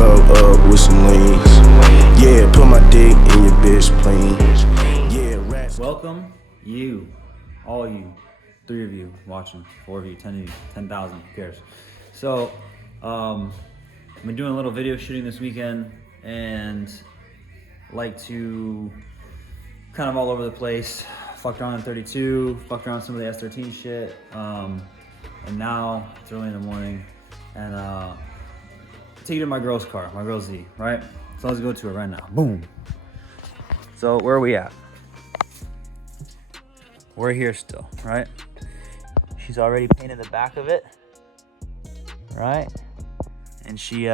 cup up with some leans. Yeah, put my dick in your bitch plane. Yeah, rats. Welcome, all you, 3 of you watching, 4 of you, 10 of you, 10,000, who cares? So, I've been doing a little video shooting this weekend and like to kind of all over the place. Fucked around in 32, fucked around some of the S13 shit, and now it's early in the morning, and take you to my girl's car, my girl Z, right? So let's go to it right now. Boom. So where are we at? We're here still, right? She's already painted the back of it, right? And she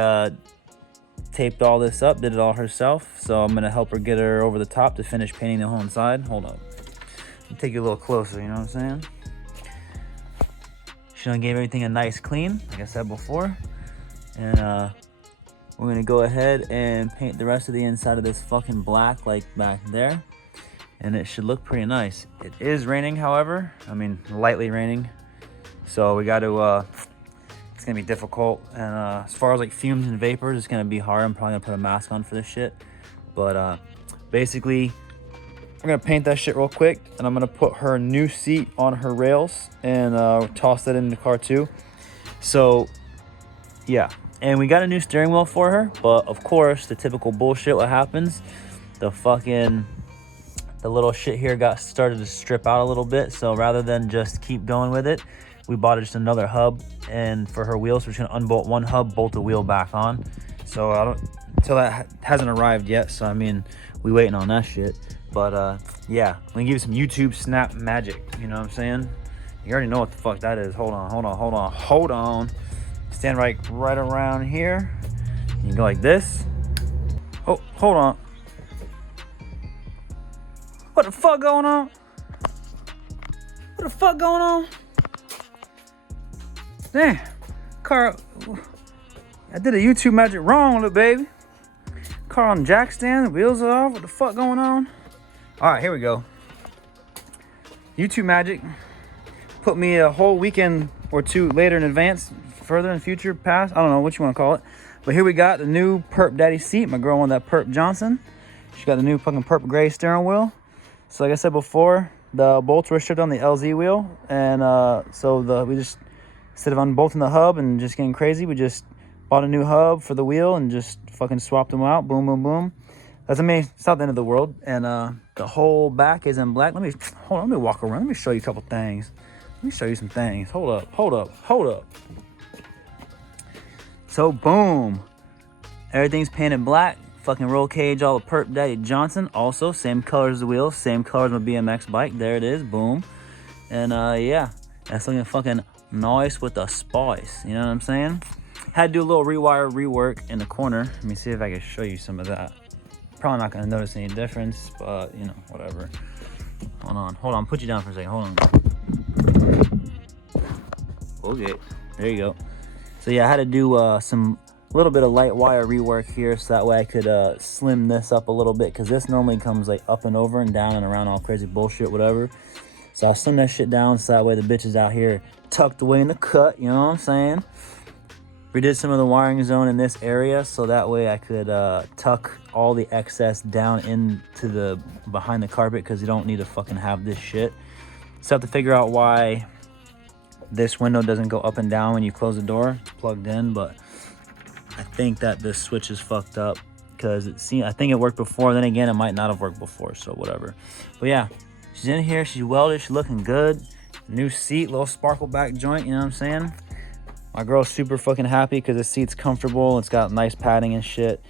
taped all this up, did it all herself. So I'm gonna help her get her over the top to finish painting the whole inside. Hold up. I'll take you a little closer, you know what I'm saying? She done gave everything a nice clean, like I said before. And we're gonna go ahead and paint the rest of the inside of this fucking black, like back there. And it should look pretty nice. It is raining, however. I mean, lightly raining. So we gotta, it's gonna be difficult. And as far as like fumes and vapors, it's gonna be hard. I'm probably gonna put a mask on for this shit. But basically, we're gonna paint that shit real quick, and I'm gonna put her new seat on her rails and toss that in the car too. So yeah, and we got a new steering wheel for her, but of course the typical bullshit, what happens, the little shit here got started to strip out a little bit. So rather than just keep going with it, we bought just another hub, and for her wheels, we're just gonna unbolt one hub, bolt the wheel back on. So I don't, until that hasn't arrived yet, so I mean, we waiting on that shit. But yeah, I'm gonna give you some YouTube snap magic, you know what I'm saying? You already know what the fuck that is. Hold on. Stand right around here. You go like this. Oh, hold on. What the fuck going on? Damn, car, I did a YouTube magic wrong, little baby. Car on jack stand, the wheels are off. What the fuck going on? All right, here we go. YouTube magic put me a whole weekend or two later in advance, further in future, past, I don't know what you want to call it. But here we got the new Purp Daddy seat. My girl wanted that Purp Johnson. She got the new fucking Purp gray steering wheel. So like I said before, the bolts were stripped on the LZ wheel. And we just, instead of unbolting the hub and just getting crazy, we just bought a new hub for the wheel and just fucking swapped them out. Boom, boom, boom. That's amazing. It's not the end of the world. And the whole back is in black. Let me walk around. Let me show you a couple things. Let me show you some things. Hold up. So boom. Everything's painted black. Fucking roll cage, all the Purp Daddy Johnson. Also, same color as the wheels. Same color as my BMX bike. There it is. Boom. And yeah. That's looking fucking nice with the spice. You know what I'm saying? Had to do a little rework in the corner. Let me see if I can show you some of that. Probably not gonna notice any difference, but you know, whatever. Hold on, put you down for a second, hold on. Okay, there you go. So yeah, I had to do some little bit of light wire rework here, so that way I could slim this up a little bit, because this normally comes like up and over and down and around, all crazy bullshit, whatever. So I'll slim that shit down, so that way the bitch is out here tucked away in the cut, you know what I'm saying? We did some of the wiring zone in this area, so that way I could tuck all the excess down into the behind the carpet, because you don't need to fucking have this shit. So I have to figure out why this window doesn't go up and down when you close the door. It's plugged in, but I think that this switch is fucked up, because I think it worked before. Then again, it might not have worked before, so whatever. But yeah, she's in here. She's welded. She's looking good. New seat, little sparkle back joint. You know what I'm saying? My girl's super fucking happy because the seat's comfortable. It's got nice padding and shit,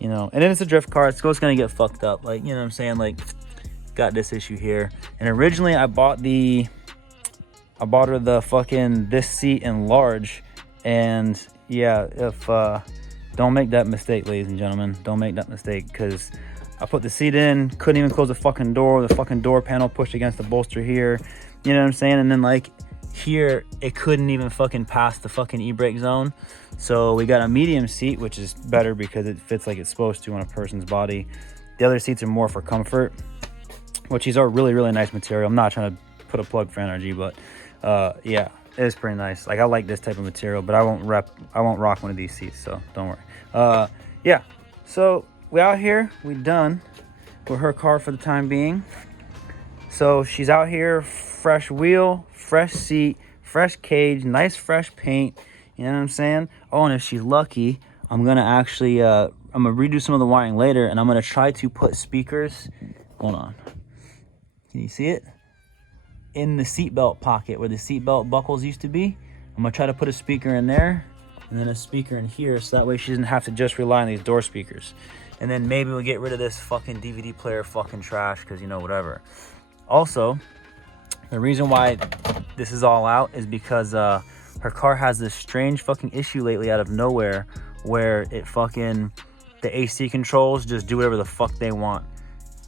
you know. And then it's a drift car. It's gonna get fucked up. Like, you know what I'm saying? Like, got this issue here. And originally I bought her the fucking this seat in large. And yeah, if don't make that mistake, ladies and gentlemen. Don't make that mistake, because I put the seat in, couldn't even close the fucking door. The fucking door panel pushed against the bolster here. You know what I'm saying? And then like here, it couldn't even fucking pass the fucking e-brake zone. So we got a medium seat, which is better because it fits like it's supposed to on a person's body. The other seats are more for comfort, which these are really, really nice material. I'm not trying to put a plug for energy, but yeah, It's pretty nice. Like, I like this type of material, but I won't rock one of these seats, so don't worry. Yeah, so we out here, we done with her car for the time being. So she's out here, fresh wheel, fresh seat, fresh cage, nice fresh paint. You know what I'm saying? Oh, and if she's lucky, I'm gonna actually I'm gonna redo some of the wiring later, and I'm gonna try to put speakers. Hold on, can you see it? In the seatbelt pocket where the seatbelt buckles used to be. I'm gonna try to put a speaker in there, and then a speaker in here, so that way she doesn't have to just rely on these door speakers. And then maybe we'll get rid of this fucking DVD player fucking trash, because, you know, whatever. Also, the reason why this is all out is because her car has this strange fucking issue lately out of nowhere, where it fucking, the AC controls just do whatever the fuck they want.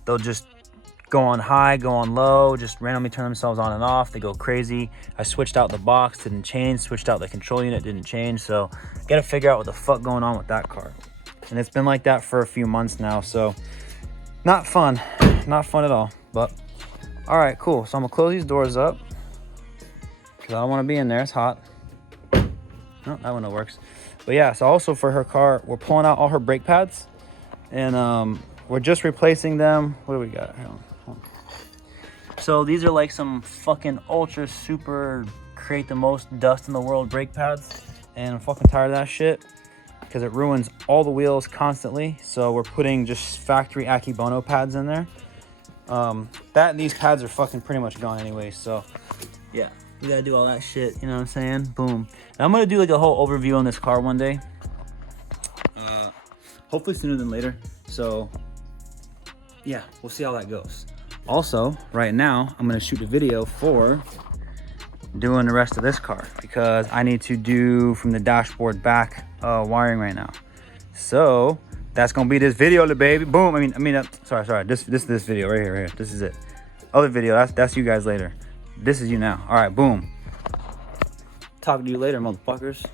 They'll just go on high, go on low, just randomly turn themselves on and off. They go crazy. I switched out the box, didn't change. Switched out the control unit, didn't change. So gotta figure out what the fuck going on with that car. And it's been like that for a few months now, so not fun. Not fun at all. But all right, cool. So I'm gonna close these doors up because I don't want to be in there. It's hot. No, that one no works. But yeah, so also for her car, we're pulling out all her brake pads, and we're just replacing them. What do we got? Hold on. So these are like some fucking ultra super create the most dust in the world brake pads, and I'm fucking tired of that shit because it ruins all the wheels constantly. So we're putting just factory Akibono pads in there. These pads are fucking pretty much gone anyway. So yeah, we gotta do all that shit. You know what I'm saying? Boom. And I'm gonna do like a whole overview on this car one day. Hopefully sooner than later. So yeah, we'll see how that goes. Also, right now, I'm gonna shoot a video for doing the rest of this car because I need to do from the dashboard back wiring right now. So that's gonna be this video, baby. Boom. Sorry. This video right here. This is it. Other video. That's you guys later. This is you now. All right. Boom. Talk to you later, motherfuckers.